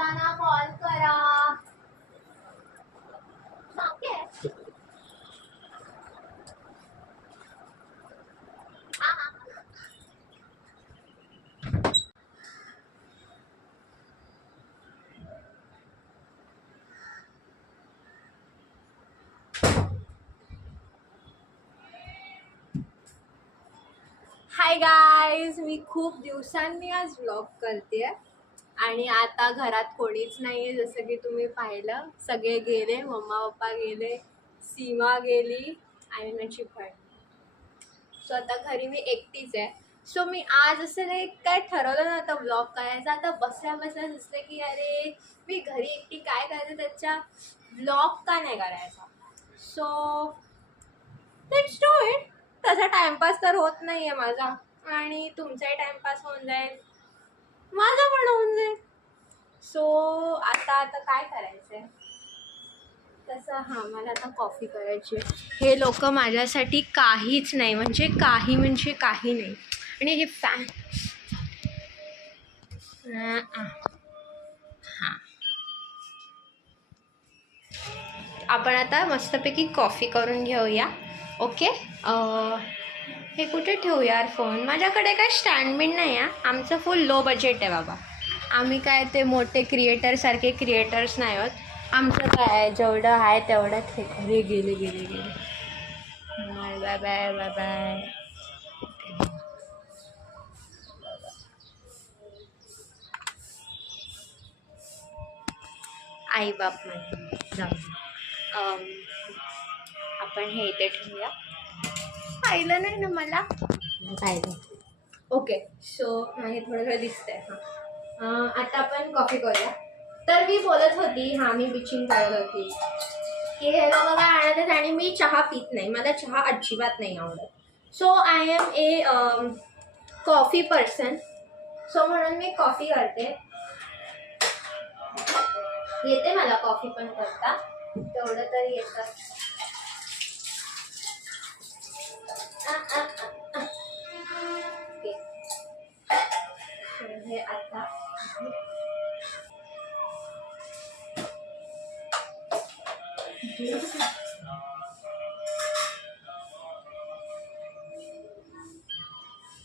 येताना कॉल करा. Hi guys, मी खूप दिवसांनी आज व्लॉग करते आणि आता घरात कोणीच नाहीये. जसं की तुम्ही पाहिलं, सगळे गेले, मम्मा पप्पा गेले, सीमा गेली आणि माझी बहीण. सो आता घरी मी एकटीच आहे. सो मी आज असं नाही काय ठरवलं नव्हतं व्लॉग करायचा. आता बसल्या बसल्या दिसलं की अरे मी घरी एकटी काय करायचं, त्याच्या व्लॉग का नाही करायचा. So let's do it. तसा टाइमपास तर होत नाहीये माझा आणि तुमचाही टाइमपास होऊन जाईल, माझा पण होऊन जाईल. सो आता काय करायचंय तसं, हां मला आता कॉफी करायची आहे. हे लोक माझ्यासाठी काहीच नाही, म्हणजे काही नाही. आणि हे फॅन हां, आपण आता मस्तपैकी कॉफी करून घेऊया. ओके. हे कुठे ठेवू यार फोन, माझ्याकडे काय स्टँड बिन नाही आहे. आमचं फुल लो बजेट आहे बाबा. आम्ही काय ते मोठे क्रिएटरसारखे क्रिएटर्स नाही आहोत. आमचं काय जेवढं आहे तेवढंच हे. अरे गेले बाय बाय बाय बाय. आई बाप माझे जाऊ. आपण हे इथे ठेवूया. पाहिलं नाही ना मला, पाहिलं. ओके. सो हे थोडं दिसतंय. हां, आता आपण कॉफी करूया. तर मी बोलत होती, मी बिचिंग करत होती की हे लोक काय आणत आणि मी चहा पीत नाही. मला चहा अजिबात नाही आवडत. So I am a coffee person. So म्हणून मी कॉफी करते. येते मला कॉफी पण करता, तेवढं तरी येतं. हे आता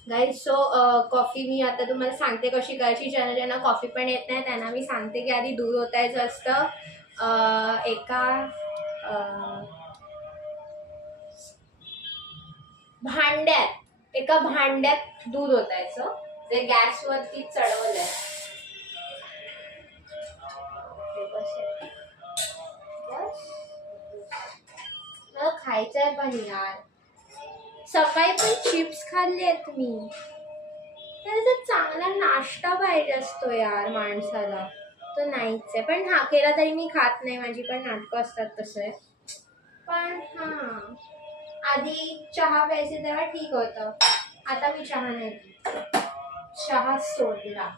गाईज. सो कॉफी मी आता तुम्हाला सांगते कशी करायची. ज्यांना कॉफी पण येत नाही त्यांना मी सांगते की आधी दूध ओतायचं असतं. एका भांड्यात दूध ओतायचं, जे गॅसवरती चढवलंय. मला खायचंय पण यार, सकाळी पण चिप्स खाल्ले आहेत मी. त्याचा चांगला नाश्ता पाहिजे असतो यार माणसाला, तो नाहीच आहे. पण केला तरी मी खात नाही, माझी पण नाटकं असतात तसं आहे. पण आधी चहा प्यायचे तेव्हा ठीक होतं. आता मी चहा नाही पीत, चहा सोडला.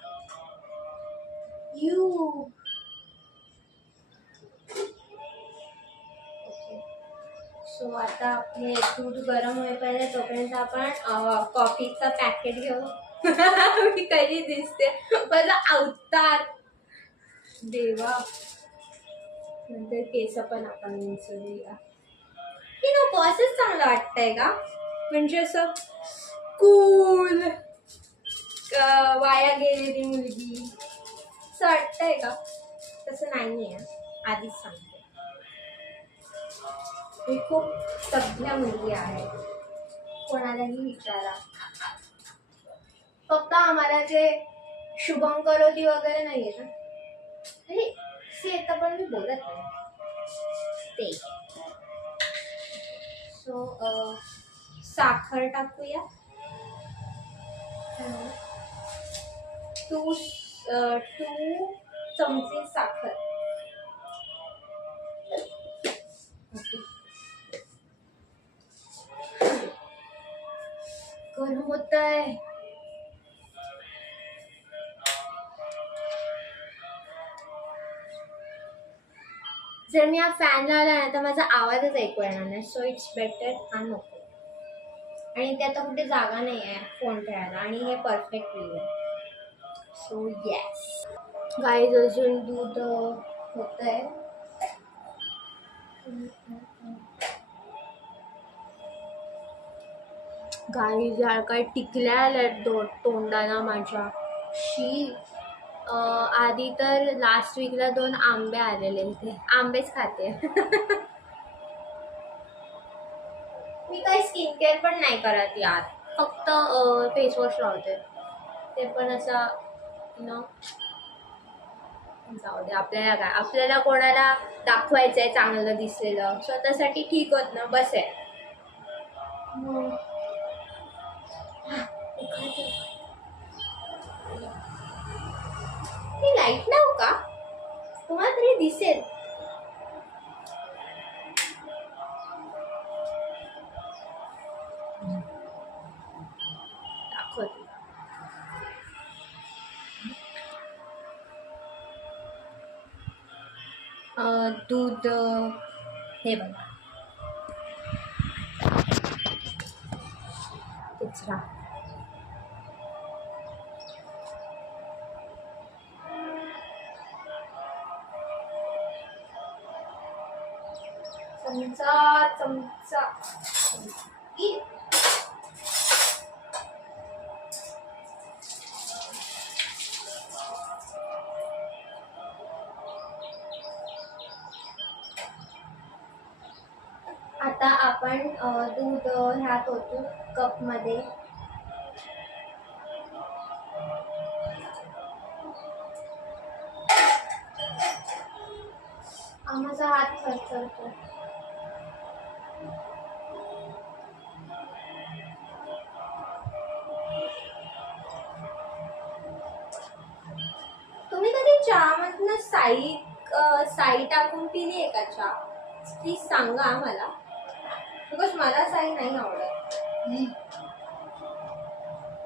सो आता हे दूध गरम होईपर्यंत तोपर्यंत आपण कॉफीचा पॅकेट घेऊ. मी कशी दिसते, माझा अवतार देवा. नंतर केस पण आपण विसरूया की नको. असंच चांगलं वाटतंय का, म्हणजे असं कूल, वाया गेलेली मुलगी असं वाटतंय का? तसं नाहीये, आधीच सांगते. मी खूप सभ्य मुलगी आहे, कोणालाही विचारा. फक्त आम्हाला जे शुभम करोती वगैरे नाहीये ना, अरे ते येतं पण मी बोलत नाही ते. सो साखर टाकूया. 2 चमचे साखर. गरम होतंय. जर मी हा फॅन लावला ना तर माझा आवाजच ऐकू येणार नाही. सो इट्स बेटर हा नको. आणि ते आता कुठे जागा नाही आहे फोन ठेवायला, आणि हे परफेक्ट व्ह्यू आहे. So yes. गाईज अजून दूध होत आहे. गाईज यार काय टिकल्या आल्यात तोंडाला माझ्या. शी. आधी तर लास्ट वीकला 2 आंबे आलेले, ते आंबेच खाते. मी काही स्किन केअर पण नाही करत यार, फक्त फेस वॉश लावते, ते पण असा न. जाऊ दे, आपल्याला काय, आपल्याला कोणाला दाखवायचं आहे चांगलं दिसलेलं, स्वतःसाठी ठीक होत ना, बस आहे. ही लाईट लावू का, तुम्हाला तरी दिसेल. दाखवते. दूध हे बघा, तिसरा. चमचा चमचा. आता आपण दूध ह्यात ओतू कपमध्ये. माझा हात खरचरतो. तुम्ही कधी चहामधनं साई टाकून पिली आहे का चहा? प्लीज सांगा मला, बिकॉज मला साई नाही आवडत,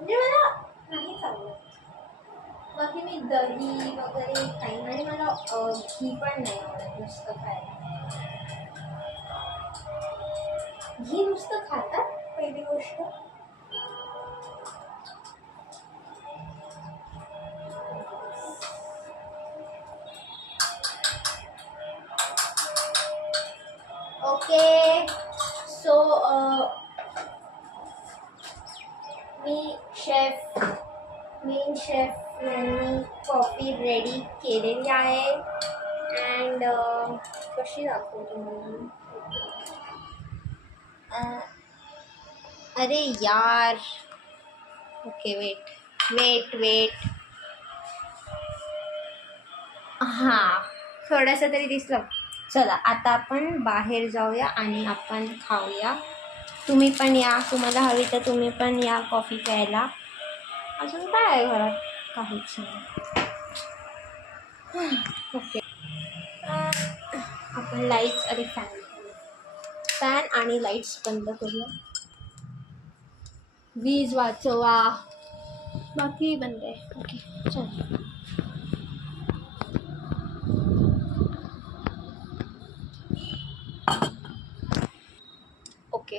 म्हणजे मला नाही आवडत. बाकी मी दही वगैरे खाईन, आणि मला घी पण नाही आवडत नुसतं खायला. घी नुसतं खातात पहिली गोष्ट. ओके, सो मेन शेफ यांनी कॉफी रेडी केलेली आहे. अँड कशी दाखवू तुम्हाला. अरे यार, ओके, वेट. हां, थोडंसं तरी दिसलं. चला, आता आपण बाहेर जाऊया आणि आपण खाऊया. तुम्ही पण या, तुम्हाला हवी तर तुम्ही पण या कॉफी प्यायला. अजून काय आहे घरात, काहीच नाही. ओके, आपण लाईट्स आणि फॅन आणि लाईट्स बंद करूया. वीज वाचवा, बाकी बंद आहे. ओके, चल. ओके,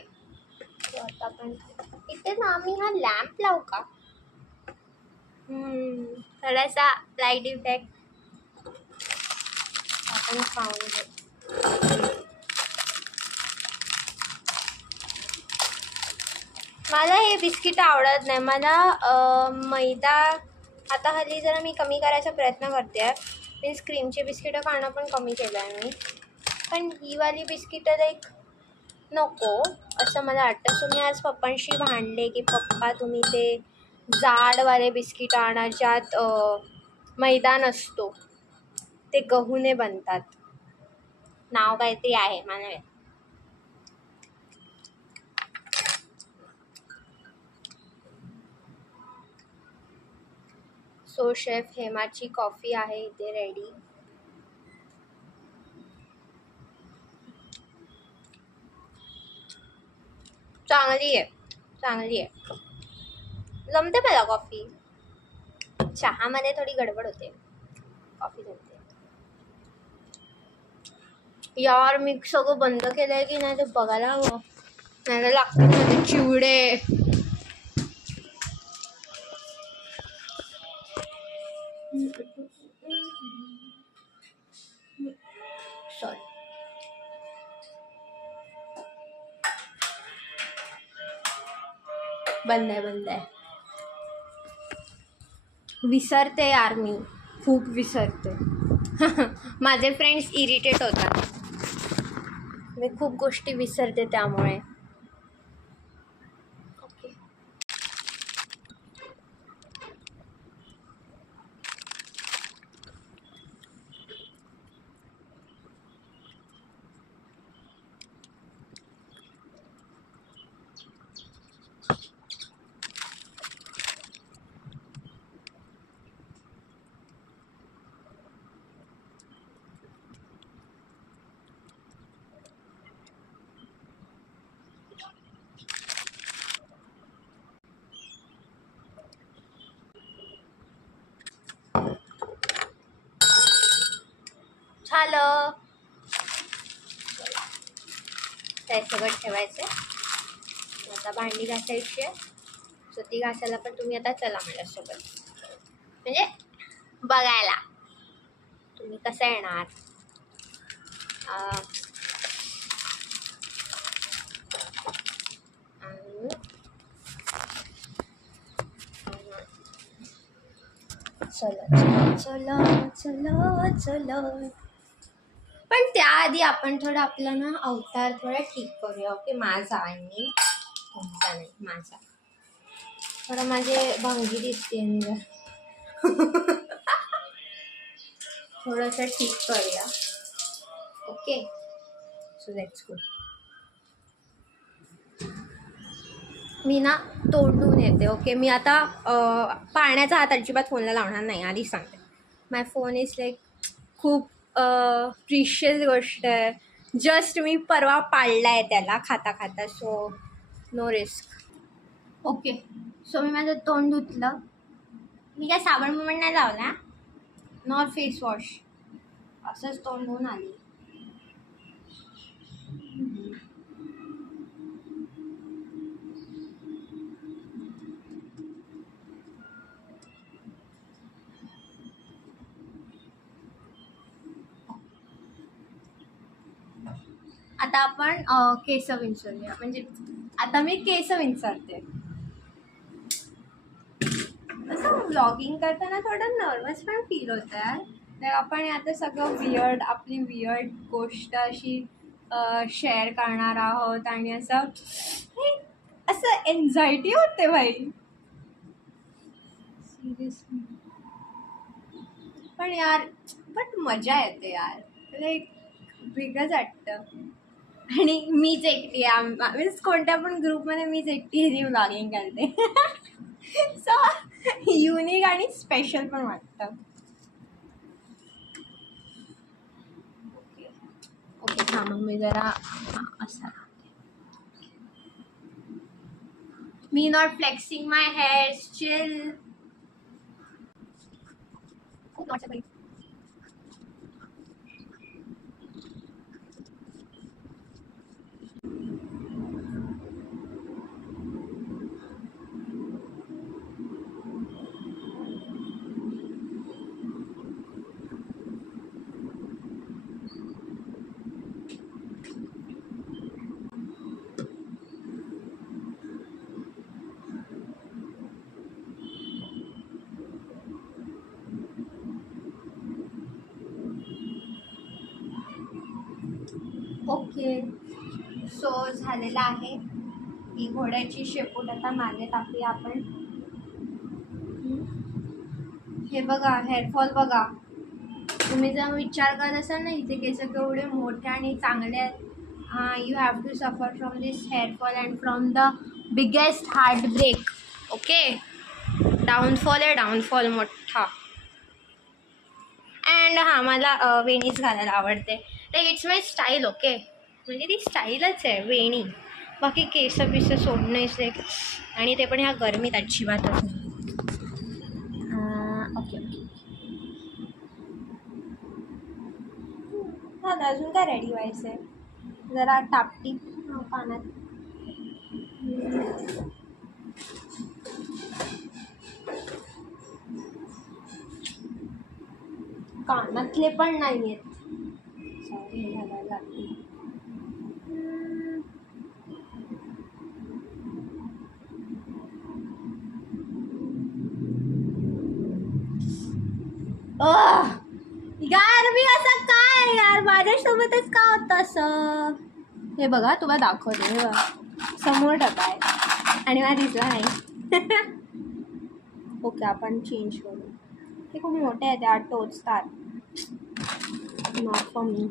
आता आपण इथे ना आम्ही हा लॅम्प लावू का? थोडासा लाईट इफेक्ट आपण खाऊन घेऊ. मला हे बिस्किट आवडत नाही. मला मैदा आता हल्ली जरा मी कमी करायचा प्रयत्न करते आहे. मीन्स क्रीमचे बिस्किटं खाणं पण कमी केलं आहे मी. पण ही वाली बिस्किटं लाईक नको असं मला वाटतं. सो मी आज पप्पांशी भांडले की पप्पा तुम्ही ते जाडवाले बिस्किट आणा ज्यात मैदा नसतो, ते गहूने बनतात. नाव काहीतरी आहे मला. सो शेफ हेमाची कॉफी आहे इथे रेडी. चांगली आहे, जमते मला कॉफी. चहामध्ये थोडी गडबड होते, कॉफी जमते. यार मी सगळं बंद केलंय की नाही ते बघायला हवं. नाही लागते माझे चिवडे. सॉरी. बंद आहे. विसरते यार मी, खूप विसरते. माझे फ्रेंड्स इरिटेट होतात, मी खूप गोष्टी विसरते त्यामुळे. ओके. झालं. ते सगळं ठेवायचं. आता भांडी घासायची आहे, सो ती घासायला पण तुम्ही आता चला माझ्यासोबत, म्हणजे बघायला तुम्ही कसं येणार. चलो. पण त्याआधी आपण थोडं आपलं ना अवतार थोडा ठीक करूया. ओके, माझा आणि तुमचा नाही, माझा. थोडं माझे भंगी दिसते, थोडंसं ठीक करूया. Okay, so let's go. मी ना तोंडून येते. ओके, मी आता पाण्याचा हात अजिबात फोनला लावणार नाही, आधीच सांगते. माय फोन इज लाईक खूप प्रिशियस गोष्ट आहे. जस्ट मी परवा पाळला आहे त्याला खाता, so no risk. Okay, so मी माझं तोंड धुतलं. मी काय साबण बिबण नाही लावला, नॉर फेस वॉश, असंच तोंड धुवून आली. आता आपण केस विंचरूया, म्हणजे आता मी केस विंचरते. असं व्लॉगिंग करताना थोडं नर्वस पण फील होतं यार. तर आपण आता सगळं आपली वियर्ड गोष्ट अशी शेअर करणार आहोत, आणि असं एन्झायटी होते भाई, सिरियसली. पण यार मजा येते यार, लाईक वेगळंच वाटतं. आणि मीच एकटी आहे, मीन्स कोणत्या पण ग्रुपमध्ये मीच एकटी ही व्लॉगिंग करते. सो युनिक आणि स्पेशल पण वाटतं. ओके थांबा, मी जरा असा, me not flexing my hair, chill. Okay, so झालेलं आहे. ही घोड्याची शेपूट आता मागे टाकूया आपण. हे बघा, हेअरफॉल बघा. तुम्ही जर विचार करत असाल ना इथे केस केवढे मोठे आणि चांगले आहेत, you have to suffer from this hair fall and from the biggest heart break. Okay, downfall मोठा. अँड मला वेणीच घालायला आवडते, like it's my style. Okay, म्हणजे ती स्टाईलच आहे वेणी, बाकी केस सोडणंच लाईक, आणि ते पण ह्या गरमीत अजिबातच नाही. ओके, झालं. अजून काय रेडी व्हायचं आहे, जरा टापटीप पाण्यात. कानातले पण नाही आहेत. सॉरी घालायला लागते. यार मी असं काय यार, माझ्यासोबतच का होतं असं. हे बघा तुम्हाला दाखवते, हे बघा समोर डबा आहे आणि मला दिसला नाही. ओके आपण चेंज करू. हे खूप मोठे आहे, त्या टोचतात. Not for me.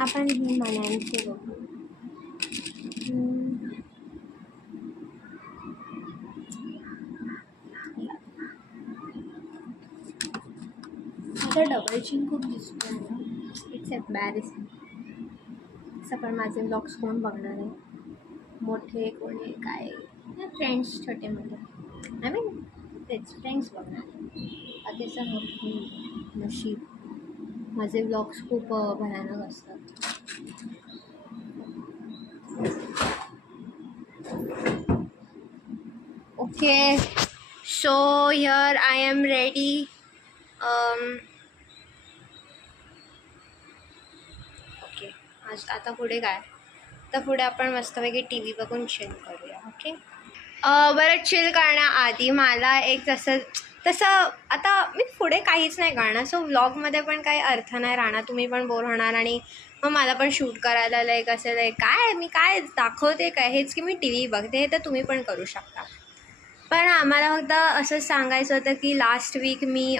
आपण ही मनांचे बघू. माझं डबल चिन खूप दिसतोय ना. It's embarrassing. असं पण माझे ब्लॉग्स कोण बघणार आहे. मोठे कोणी काय फ्रेंड्स छोटे मोठे, आय मीन तेच फ्रेंड्स बघणार. अतिशय मोठे नशीब. माझे ब्लॉग्स खूप भयानक असतात. Okay so here I am ready. Okay आता पुढे काय, तर पुढे आपण मस्तपैकी टी व्ही बघून चिल करूया. ओके बरं, चिल करण्याआधी मला एक तसं आता मी पुढे काहीच नाही करणार, सो व्लॉगमध्ये पण काही अर्थ नाही राहणार. तुम्ही पण बोर होणार आणि मग मला पण शूट करायला लाईक असं लाईक काय मी काय दाखवते काय, हेच की मी टी व्ही बघते, हे तर तुम्ही पण करू शकता. पण आम्हाला फक्त असंच सांगायचं होतं की लास्ट वीक मी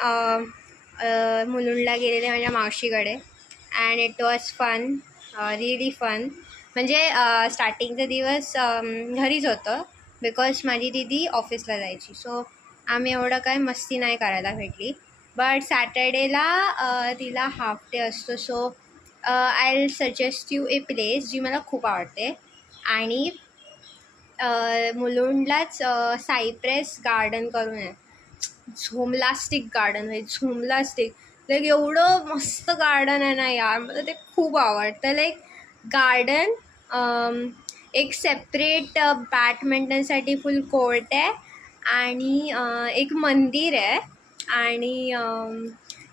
मुलुंडला गेलेले माझ्या मावशीकडे. And it was fun, really fun. म्हणजे स्टार्टिंगचा दिवस घरीच होतं बिकॉज माझी दीदी ऑफिसला जायची, सो आम्ही एवढं काय मस्ती नाही करायला भेटली. बट सॅटर्डेला तिला हाफ डे असतो, so I will suggest you a place जी मला खूप आवडते. आणि मुलुंडलाच सायप्रेस गार्डन करून आहे. झोमलास्टिक गार्डन आहे, झोमलास्टिक. लाईक एवढं मस्त गार्डन आहे ना यार, मला ते खूप आवडतं. लाईक गार्डन, एक सेपरेट बॅडमिंटनसाठी फुल कोर्ट आहे आणि एक मंदिर आहे आणि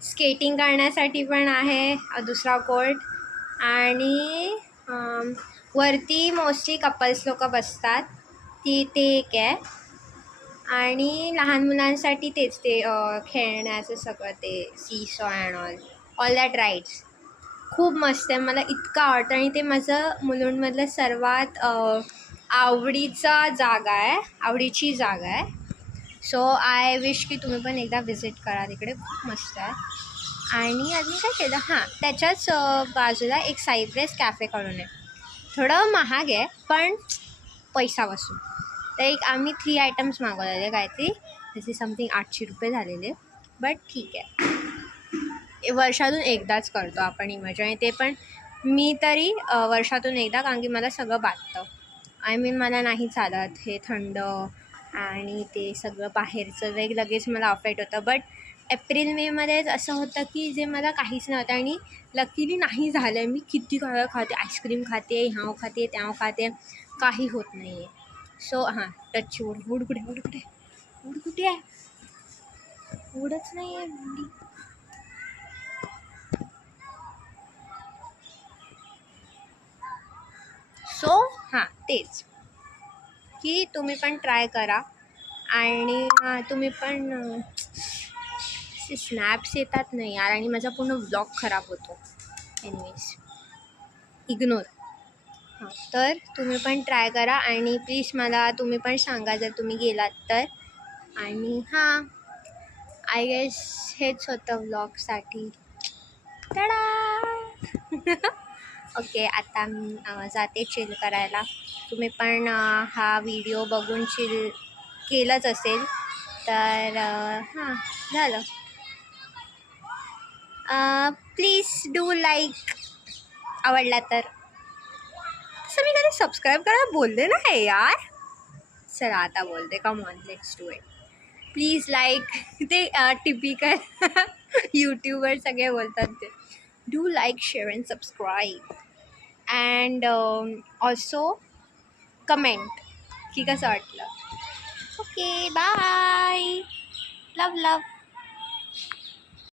स्केटिंग करण्यासाठी पण आहे दुसरा कोर्ट. आणि वरती मोस्टली कपल्स लोक बसतात, ते एक आहे. आणि लहान मुलांसाठी तेच ते खेळण्याचं सगळं ते seesaw and all that rides खूप मस्त आहे. मला इतकं आवडतं आणि ते माझं मुलुंडमधलं सर्वात आवडीची जागा आहे. सो आय विश की तुम्ही पण एकदा व्हिजिट करा तिकडे, खूप मस्त आहे. आणि अजून काय केलं, त्याच्याच बाजूला एक सायप्रेस कॅफे करून आहे. थोडं महाग आहे पण पैसा वसूल. तर एक आम्ही 3 आयटम्स मागवलेले काहीतरी, त्याचे समथिंग 800 रुपये झालेले. बट ठीक आहे, वर्षातून एकदाच करतो आपण ही मजा. आणि ते पण मी तरी वर्षातून एकदा, कारण की मला सगळं बाधतं. आय मीन मला नाही चालत हे थंड आणि ते सगळं बाहेरचं लगेच मला अफेक्ट होतं. बट एप्रिल मेमध्येच असं होतं की जे मला काहीच नव्हतं आणि लकीली नाही झालं आहे. मी किती काय खाते, आईस्क्रीम खाते, ह्याव खाते त्याव खाते, काही होत नाही आहे. सो टच वूड कुठे आहे, वूडच नाही आहे. सो तेच की तुम्ही पण ट्राय करा. आणि तुम्ही पण स्नॅप्स येतात नाही यार आणि माझा पूर्ण व्लॉग खराब होतो. Anyways ignore. तर तुम्ही पण ट्राय करा आणि प्लीज मला तुम्ही पण सांगा जर तुम्ही गेलात तर. आणि आय गेस हेच होतं व्लॉगसाठी. ओके आता मी जाते चिल करायला. तुम्ही पण हा व्हिडिओ बघून चिल केलंच असेल तर झालं. प्लीज डू लाईक आवडला तर. तसं मी कधी सबस्क्राईब करायला बोलले नाही यार. चला आता बोलते, come on let's do it. Please like. ते टिपिकल यूट्यूबवर सगळे बोलतात ते. Do like, share and subscribe. And also comment की कसं वाटलं. Okay bye. लव